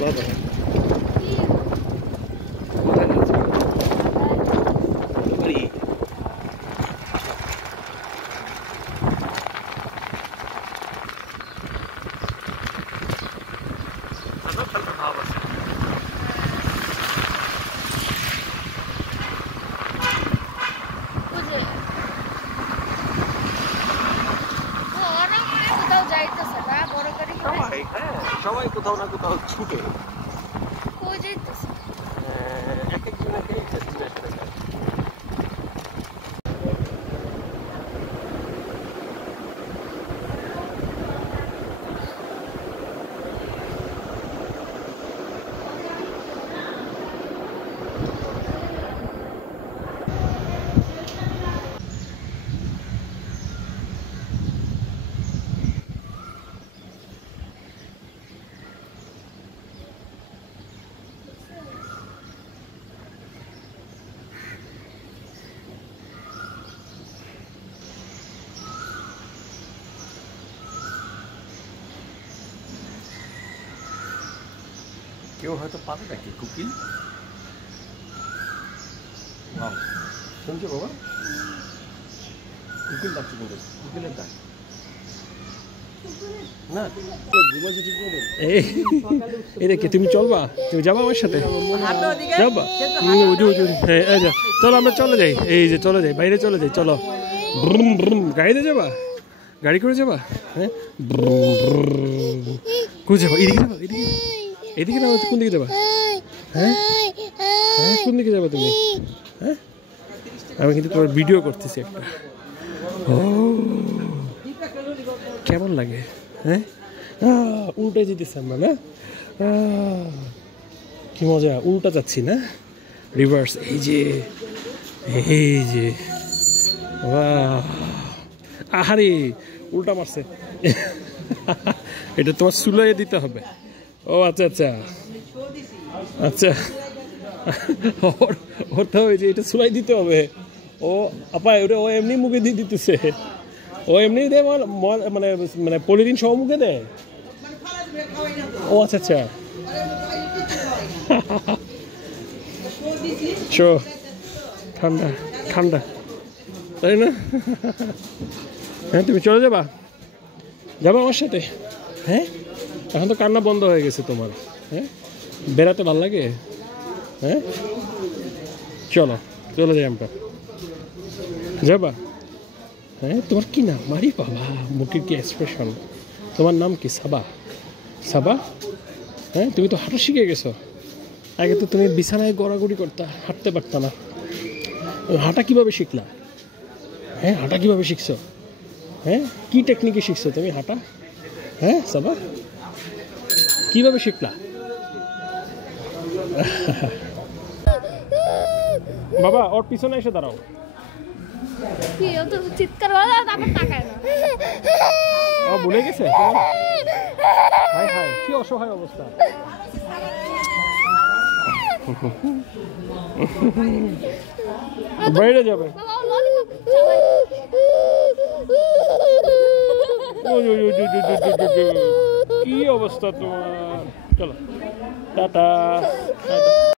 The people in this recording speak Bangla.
বাবা সবাই কোথাও না কোথাও ছুটে এক একজনকে ডেস্টিনেশনে যায়। কেউ হয়তো পাবে নাকি কুকিল? শুনছো বাবা? কুকিল ডাকছে কিন্তু কুকিলের ডাক না। এটা কি তুমি চলবা? তুমি যাবা আমার সাথে? যাবা? চলো আমরা চলে যাই। এই যে চলে যাই, বাইরে চলে যাই। চলো গাড়িতে যাবা? গাড়ি করে যাবা? হ্যাঁ কোথায় যাবো? এদিকে যাবো? এদিকে এদিকে না? কোন দিকে যাবা? হ্যাঁ হ্যাঁ কোন দিকে যাবা তুমি? হ্যাঁ আমি কিন্তু তোমার ভিডিও করতেছি একটা। ও কেমন লাগে? হ্যাঁ উল্টে যেতেছি আমরা না? কি মজা, উল্টা যাচ্ছি না? রিভার্স। এই যে এই যে আহারে উল্টা মারছে। এটা তোমার সুলাইয়ে দিতে হবে। ও আচ্ছা আচ্ছা আচ্ছা ওর তো ওই যে এটা সুলাই দিতে হবে। ও আপা ওটা ও এমনি মুখে দিয়ে দিতেছে। ও এমনি দেয় মানে মানে পলিথিন সহ মুখে দেয়। ও আচ্ছা আচ্ছা চো ঠান্ডা ঠান্ডা তাই না? হ্যাঁ তুমি চলে যাবা? যাবা আমার সাথে? হ্যাঁ এখন তো কান্না বন্ধ হয়ে গেছে তোমার। হ্যাঁ বেড়াতে ভালো লাগে? হ্যাঁ চলো চলে যাই আমরা। যাবা? হ্যাঁ তোমার কি নাম? মারি বাবা মুখের কি এক্সপ্রেশন। তোমার নাম কি? সাবা? সাবা? হ্যাঁ তুমি তো হাঁটা শিখে গেছো। আগে তো তুমি বিছানায় গড়াগড়ি করতা, হাঁটতে পারতা না। হাঁটা কিভাবে শিখলা? হ্যাঁ হাঁটা কিভাবে শিখছো? হ্যাঁ কি টেকনিকে শিখছো তুমি হাঁটা? হ্যাঁ সাবা কিভাবে শিখলা? বাবা ওর পিছনে এসে দাঁড়াও। চিৎকার ও ভুলে গেছে? হাই হাই কি অসহায় অবস্থা। বাইরে যাবে? কি অবস্থা তোমার? চলো টাটা।